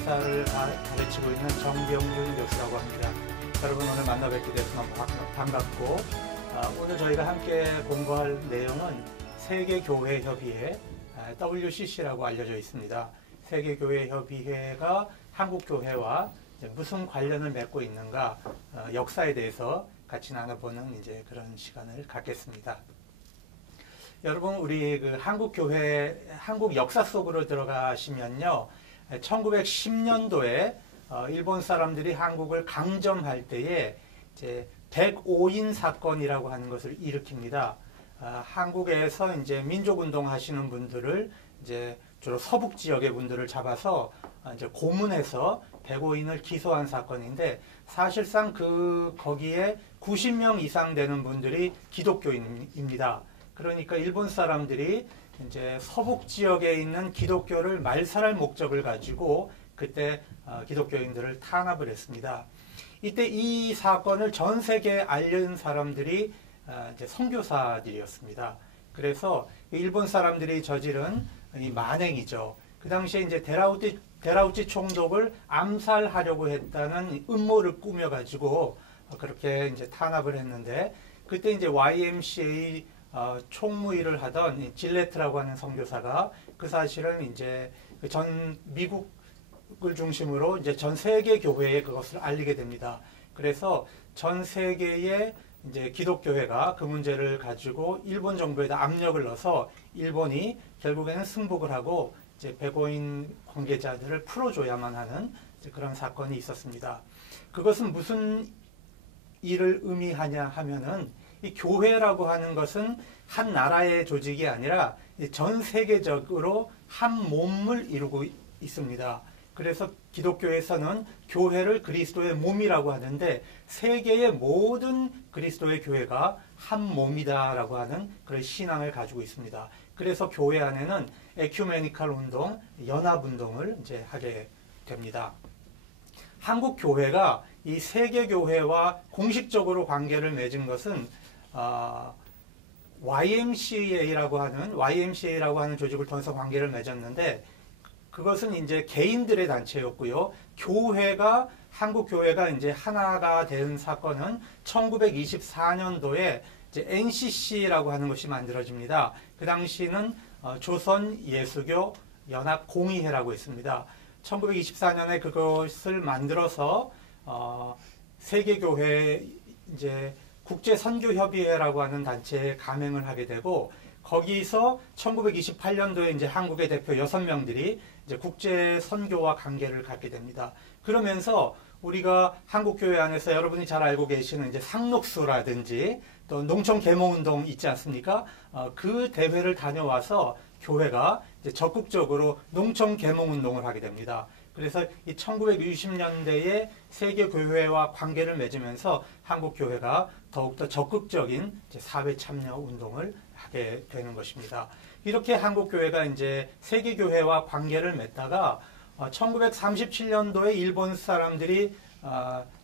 회사를 가르치고 있는 정병준 교수라고 합니다. 여러분 오늘 만나 뵙게 돼서 너무 반갑고 오늘 저희가 함께 공부할 내용은 세계교회협의회 WCC라고 알려져 있습니다. 세계교회협의회가 한국교회와 무슨 관련을 맺고 있는가 역사에 대해서 같이 나눠보는 이제 그런 시간을 갖겠습니다. 여러분 우리 그 한국교회 한국 역사 속으로 들어가시면요, 1910년도에 일본 사람들이 한국을 강점할 때에 이제 105인 사건이라고 하는 것을 일으킵니다. 한국에서 이제 민족운동 하시는 분들을 이제 주로 서북 지역의 분들을 잡아서 이제 고문해서 105인을 기소한 사건인데, 사실상 거기에 90명 이상 되는 분들이 기독교인입니다. 그러니까 일본 사람들이 이제 서북 지역에 있는 기독교를 말살할 목적을 가지고 그때 기독교인들을 탄압을 했습니다. 이때 이 사건을 전 세계에 알린 사람들이 이제 선교사들이었습니다. 그래서 일본 사람들이 저지른 이 만행이죠. 그 당시에 이제 데라우치 총독을 암살하려고 했다는 음모를 꾸며가지고 그렇게 이제 탄압을 했는데, 그때 이제 YMCA 총무일을 하던 질레트라고 하는 선교사가 그 사실은 이제 전 미국을 중심으로 이제 전 세계 교회에 그것을 알리게 됩니다. 그래서 전 세계의 이제 기독교회가 그 문제를 가지고 일본 정부에다 압력을 넣어서 일본이 결국에는 승복을 하고 이제 105인 관계자들을 풀어줘야만 하는 그런 사건이 있었습니다. 그것은 무슨 일을 의미하냐 하면은, 이 교회라고 하는 것은 한 나라의 조직이 아니라 전 세계적으로 한 몸을 이루고 있습니다. 그래서 기독교에서는 교회를 그리스도의 몸이라고 하는데, 세계의 모든 그리스도의 교회가 한 몸이다라고 하는 그런 신앙을 가지고 있습니다. 그래서 교회 안에는 에큐메니컬 운동, 연합운동을 이제 하게 됩니다. 한국 교회가 이 세계 교회와 공식적으로 관계를 맺은 것은 YMCA라고 하는 조직을 통해서 관계를 맺었는데, 그것은 이제 개인들의 단체였고요. 한국 교회가 이제 하나가 된 사건은 1924년도에 이제 NCC라고 하는 것이 만들어집니다. 그 당시는 조선 예수교 연합 공의회라고 있습니다. 1924년에 그것을 만들어서 세계교회 이제 국제선교협의회라고 하는 단체에 가맹을 하게 되고, 거기서 1928년도에 이제 한국의 대표 6명들이 이제 국제선교와 관계를 갖게 됩니다. 그러면서 우리가 한국교회 안에서 여러분이 잘 알고 계시는 이제 상록수라든지 또 농촌계몽운동 있지 않습니까? 그 대회를 다녀와서 교회가 이제 적극적으로 농촌계몽운동을 하게 됩니다. 그래서 이 1960년대에 세계교회와 관계를 맺으면서 한국교회가 더욱더 적극적인 이제 사회 참여 운동을 하게 되는 것입니다. 이렇게 한국교회가 이제 세계교회와 관계를 맺다가 1937년도에 일본 사람들이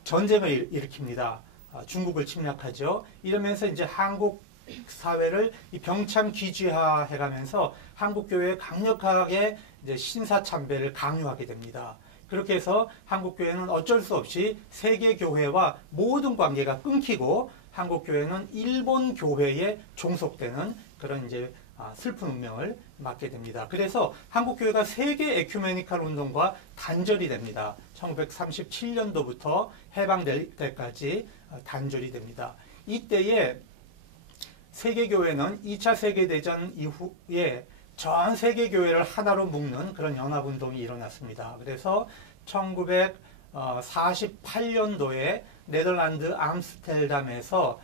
전쟁을 일으킵니다. 중국을 침략하죠. 이러면서 이제 한국 사회를 병참 귀쥐화 해가면서 한국교회에 강력하게 이제 신사참배를 강요하게 됩니다. 그렇게 해서 한국교회는 어쩔 수 없이 세계교회와 모든 관계가 끊기고 한국교회는 일본 교회에 종속되는 그런 이제 슬픈 운명을 맞게 됩니다. 그래서 한국교회가 세계 에큐메니컬 운동과 단절이 됩니다. 1937년도부터 해방될 때까지 단절이 됩니다. 이때에 세계교회는 2차 세계대전 이후에 전 세계교회를 하나로 묶는 그런 연합운동이 일어났습니다. 그래서 1948년도에 네덜란드 암스테르담에서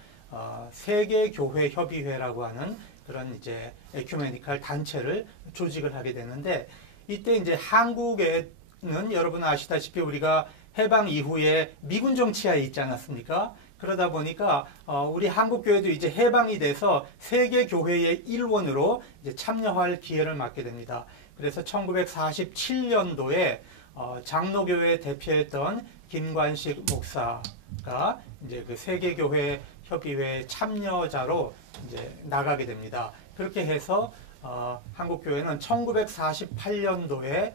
세계교회협의회라고 하는 그런 이제 에큐메니컬 단체를 조직을 하게 되는데, 이때 이제 한국에는 여러분 아시다시피 우리가 해방 이후에 미군 정치하에 있지 않았습니까? 그러다 보니까 우리 한국교회도 이제 해방이 돼서 세계교회의 일원으로 이제 참여할 기회를 맞게 됩니다. 그래서 1947년도에 장로교회 대표했던 김관식 목사가 이제 그 세계교회 협의회 참여자로 이제 나가게 됩니다. 그렇게 해서 한국교회는 1948년도에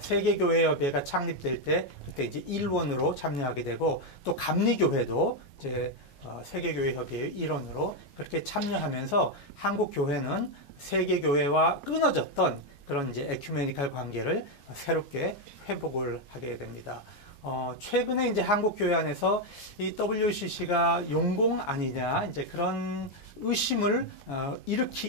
세계교회협의회가 창립될 때 그때 이제 일원으로 참여하게 되고 또 감리교회도 이제 세계교회협의회 일원으로 그렇게 참여하면서 한국 교회는 세계교회와 끊어졌던 그런 이제 에큐메니칼 관계를 새롭게 회복을 하게 됩니다. 최근에 이제 한국 교회 안에서 이 WCC가 용공 아니냐 이제 그런 의심을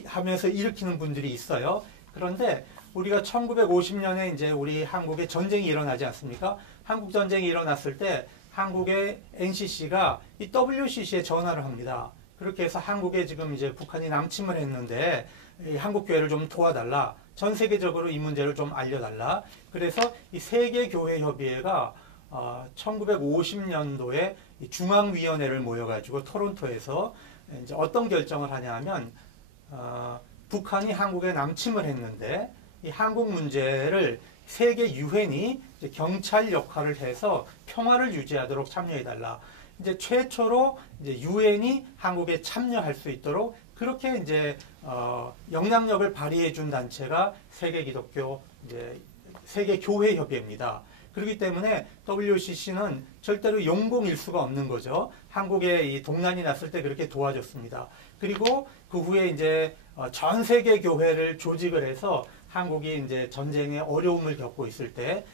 하면서 일으키는 분들이 있어요. 그런데 우리가 1950년에 이제 우리 한국에 전쟁이 일어나지 않습니까? 한국 전쟁이 일어났을 때 한국의 NCC가 이 WCC에 전화를 합니다. 그렇게 해서 한국에 지금 이제 북한이 남침을 했는데 이 한국 교회를 좀 도와달라. 전 세계적으로 이 문제를 좀 알려달라. 그래서 이 세계교회협의회가 1950년도에 중앙위원회를 모여가지고 토론토에서 이제 어떤 결정을 하냐 하면 북한이 한국에 남침을 했는데 이 한국 문제를 세계 유엔이 경찰 역할을 해서 평화를 유지하도록 참여해달라. 이제 최초로 이제 유엔이 한국에 참여할 수 있도록 그렇게 이제 영향력을 발휘해 준 단체가 세계교회협의회입니다. 그렇기 때문에 WCC는 절대로 용공일 수가 없는 거죠. 한국에 이 동난이 났을 때 그렇게 도와줬습니다. 그리고 그 후에 이제 전 세계 교회를 조직을 해서 한국이 이제 전쟁에 어려움을 겪고 있을 때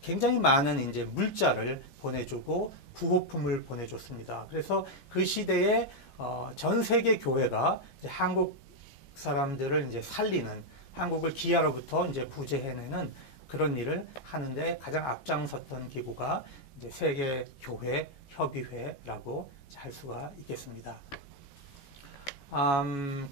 굉장히 많은 이제 물자를 보내주고 구호품을 보내줬습니다. 그래서 그 시대에 전 세계 교회가 이제 한국 사람들을 이제 살리는 한국을 기아로부터 이제 구제해내는 그런 일을 하는데 가장 앞장섰던 기구가 이제 세계 교회 협의회라고 할 수가 있겠습니다.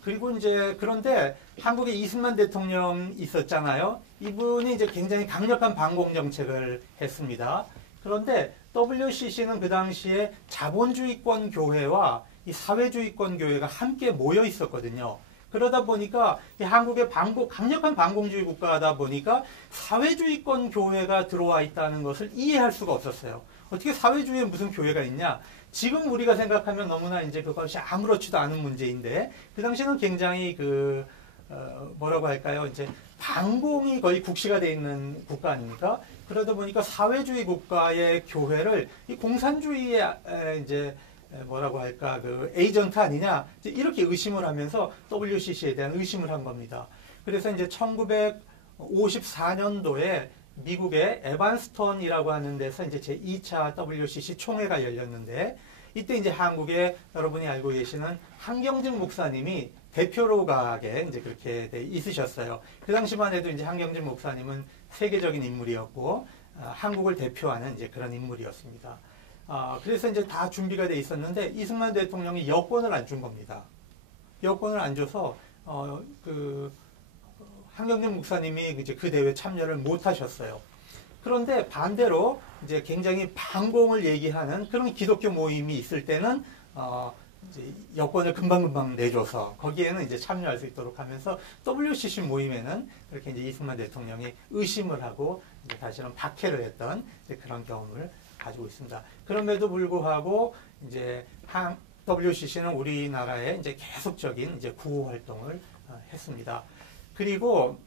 그리고 이제 그런데 한국에 이승만 대통령 있었잖아요. 이분이 이제 굉장히 강력한 반공 정책을 했습니다. 그런데 WCC는 그 당시에 자본주의권 교회와 이 사회주의권 교회가 함께 모여 있었거든요. 그러다 보니까 한국의 강력한 반공주의 국가다 보니까 사회주의권 교회가 들어와 있다는 것을 이해할 수가 없었어요. 어떻게 사회주의에 무슨 교회가 있냐? 지금 우리가 생각하면 너무나 이제 그것이 아무렇지도 않은 문제인데 그 당시에는 굉장히 뭐라고 할까요? 이제 반공이 거의 국시가 돼 있는 국가 아닙니까? 그러다 보니까 사회주의 국가의 교회를 이 공산주의의 이제 뭐라고 할까 에이전트 아니냐 이렇게 의심을 하면서 WCC에 대한 의심을 한 겁니다. 그래서 이제 1954년도에 미국의 에반스턴이라고 하는 데서 이제 제2차 WCC 총회가 열렸는데 이때 이제 한국에 여러분이 알고 계시는 한경직 목사님이 대표로 가게 이제 그렇게 있으셨어요. 그 당시만 해도 이제 한경직 목사님은 세계적인 인물이었고 한국을 대표하는 이제 그런 인물이었습니다. 그래서 이제 다 준비가 돼 있었는데 이승만 대통령이 여권을 안 준 겁니다. 여권을 안 줘서 한경직 목사님이 이제 그 대회에 참여를 못 하셨어요. 그런데 반대로 이제 굉장히 반공을 얘기하는 그런 기독교 모임이 있을 때는 이제 여권을 금방금방 내줘서 거기에는 이제 참여할 수 있도록 하면서 WCC 모임에는 그렇게 이제 이승만 대통령이 의심을 하고 이제 다시는 박해를 했던 이제 그런 경험을 가지고 있습니다. 그럼에도 불구하고 이제 WCC는 우리나라에 이제 계속적인 이제 구호 활동을 했습니다. 그리고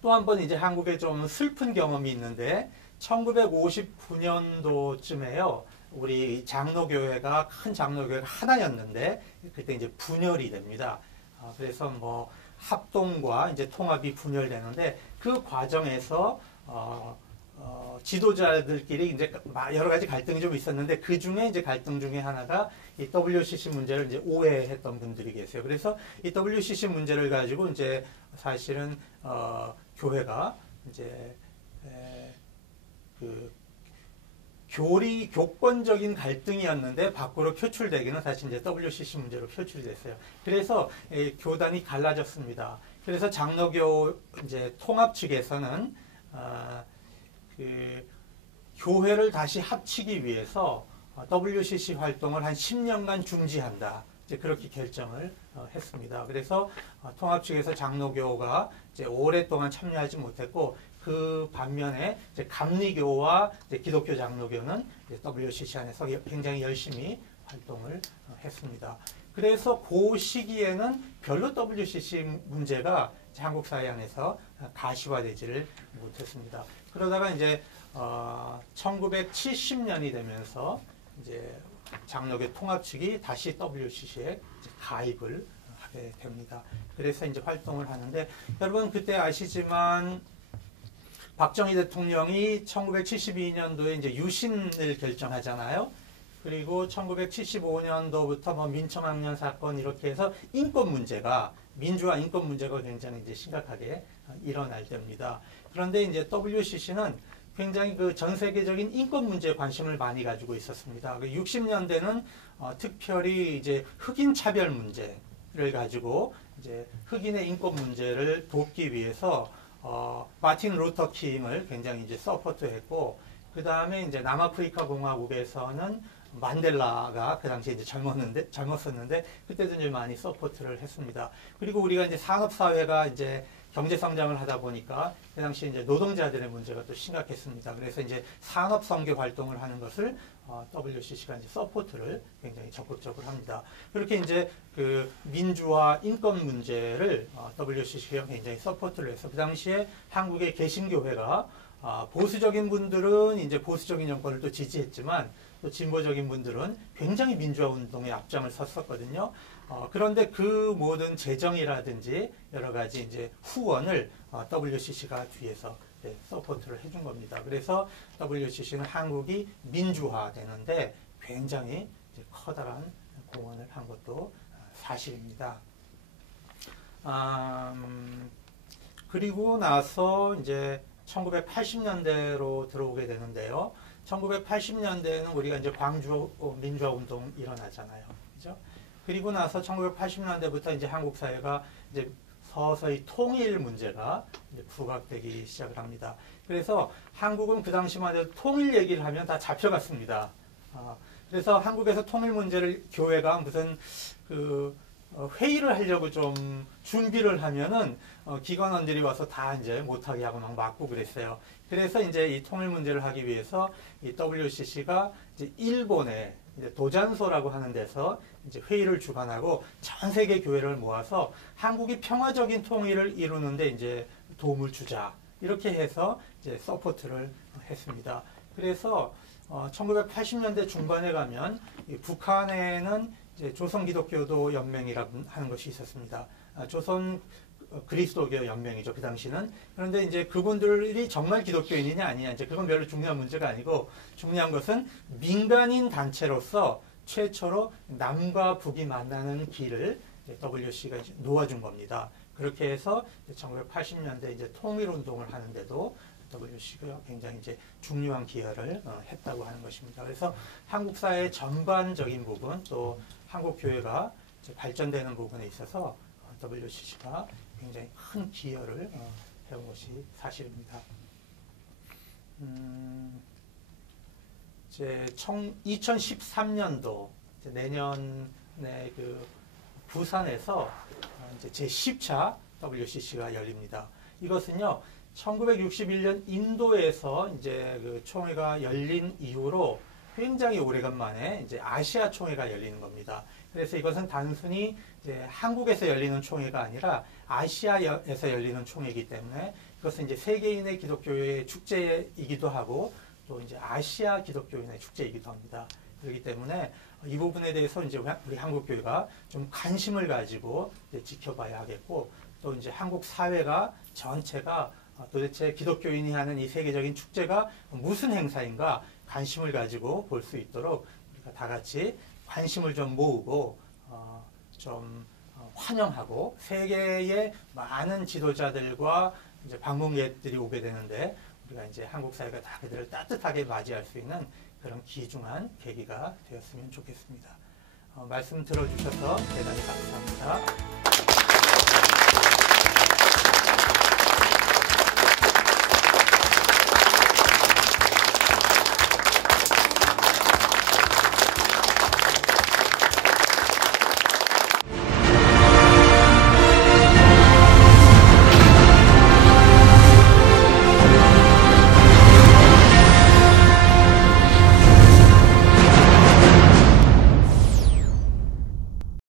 또 한 번 이제 한국에 좀 슬픈 경험이 있는데 1959년도쯤에요. 우리 장로교회가 큰 장로교회가 하나였는데 그때 이제 분열이 됩니다. 그래서 뭐 합동과 이제 통합이 분열되는데 그 과정에서 지도자들끼리 이제 여러 가지 갈등이 좀 있었는데 그 중에 이제 갈등 중에 하나가 이 WCC 문제를 이제 오해했던 분들이 계세요. 그래서 이 WCC 문제를 가지고 이제 사실은 교회가 이제 교권적인 갈등이었는데 밖으로 표출되기는 사실 이제 WCC 문제로 표출됐어요. 그래서 교단이 갈라졌습니다. 그래서 장로교 이제 통합 측에서는 교회를 다시 합치기 위해서 WCC 활동을 한 10년간 중지한다. 이제 그렇게 결정을 했습니다. 그래서 통합 측에서 장로교가 이제 오랫동안 참여하지 못했고 그 반면에 이제 감리교와 이제 기독교 장로교는 이제 WCC 안에서 굉장히 열심히 활동을 했습니다. 그래서 그 시기에는 별로 WCC 문제가 한국 사회 안에서 가시화되지를 못했습니다. 그러다가 이제 1970년이 되면서 이제 장로교 통합 측이 다시 WCC에 가입을 하게 됩니다. 그래서 이제 활동을 하는데, 여러분 그때 아시지만 박정희 대통령이 1972년도에 이제 유신을 결정하잖아요. 그리고 1975년도부터 뭐 민청학년 사건 이렇게 해서 인권 문제가, 민주화 인권 문제가 굉장히 이제 심각하게 일어날 때입니다. 그런데 이제 WCC는 굉장히 그 전 세계적인 인권 문제에 관심을 많이 가지고 있었습니다. 60년대는 특별히 이제 흑인 차별 문제를 가지고 이제 흑인의 인권 문제를 돕기 위해서 마틴 루터 킹을 굉장히 이제 서포트했고, 그 다음에 이제 남아프리카 공화국에서는 만델라가 그 당시에 이제 젊었었는데 그때도 이제 많이 서포트를 했습니다. 그리고 우리가 이제 산업사회가 이제 경제 성장을 하다 보니까 그 당시 이제 노동자들의 문제가 또 심각했습니다. 그래서 이제 산업 선교 활동을 하는 것을 WCC가 이제 서포트를 굉장히 적극적으로 합니다. 그렇게 이제 그 민주화 인권 문제를 WCC가 굉장히 서포트를 해서 그 당시에 한국의 개신교회가 보수적인 분들은 이제 보수적인 정권을 또 지지했지만 또 진보적인 분들은 굉장히 민주화 운동에 앞장을 섰었거든요. 그런데 그 모든 재정이라든지 여러 가지 이제 후원을 WCC가 뒤에서 서포트를 해준 겁니다. 그래서 WCC는 한국이 민주화되는데 굉장히 이제 커다란 공헌을 한 것도 사실입니다. 그리고 나서 이제 1980년대로 들어오게 되는데요. 1980년대에는 우리가 이제 광주 민주화 운동 일어나잖아요. 그죠? 그리고 나서 1980년대부터 이제 한국 사회가 이제 서서히 통일 문제가 이제 부각되기 시작을 합니다. 그래서 한국은 그 당시만 해도 통일 얘기를 하면 다 잡혀갔습니다. 그래서 한국에서 통일 문제를 교회가 무슨 그 회의를 하려고 좀 준비를 하면은 기관원들이 와서 다 이제 못하게 하고 막 막고 그랬어요. 그래서 이제 이 통일 문제를 하기 위해서 이 WCC가 이제 일본의 이제 도잔소라고 하는 데서 이제 회의를 주관하고 전 세계 교회를 모아서 한국이 평화적인 통일을 이루는데 이제 도움을 주자, 이렇게 해서 이제 서포트를 했습니다. 그래서 1980년대 중반에 가면 북한에는 이제 조선 기독교도 연맹이라고 하는 것이 있었습니다. 조선 그리스도교 연맹이죠, 그 당시는. 그런데 이제 그분들이 정말 기독교인이냐 아니냐, 이제 그건 별로 중요한 문제가 아니고, 중요한 것은 민간인 단체로서 최초로 남과 북이 만나는 길을 WCC가 이제 놓아준 겁니다. 그렇게 해서 1980년대 이제 통일운동을 하는데도 WCC가 굉장히 이제 중요한 기여를 했다고 하는 것입니다. 그래서 한국 사회 전반적인 부분, 또 한국 교회가 이제 발전되는 부분에 있어서 WCC가 굉장히 큰 기여를 해온 것이 사실입니다. 이제 2013년도 이제 내년에 그 부산에서 이제 제10차 WCC가 열립니다. 이것은요, 1961년 인도에서 이제 그 총회가 열린 이후로 굉장히 오래간만에 이제 아시아 총회가 열리는 겁니다. 그래서 이것은 단순히 이제 한국에서 열리는 총회가 아니라 아시아에서 열리는 총회이기 때문에 이것은 이제 세계인의 기독교의 축제이기도 하고 또 이제 아시아 기독교인의 축제이기도 합니다. 그렇기 때문에 이 부분에 대해서 이제 우리 한국 교회가 좀 관심을 가지고 이제 지켜봐야 하겠고, 또 이제 한국 사회가 전체가 도대체 기독교인이 하는 이 세계적인 축제가 무슨 행사인가 관심을 가지고 볼 수 있도록 우리가 다 같이 관심을 좀 모으고 좀 환영하고, 세계의 많은 지도자들과 이제 방문객들이 오게 되는데 우리가 이제 한국 사회가 다 그들을 따뜻하게 맞이할 수 있는 그런 귀중한 계기가 되었으면 좋겠습니다. 말씀 들어주셔서 대단히 감사합니다.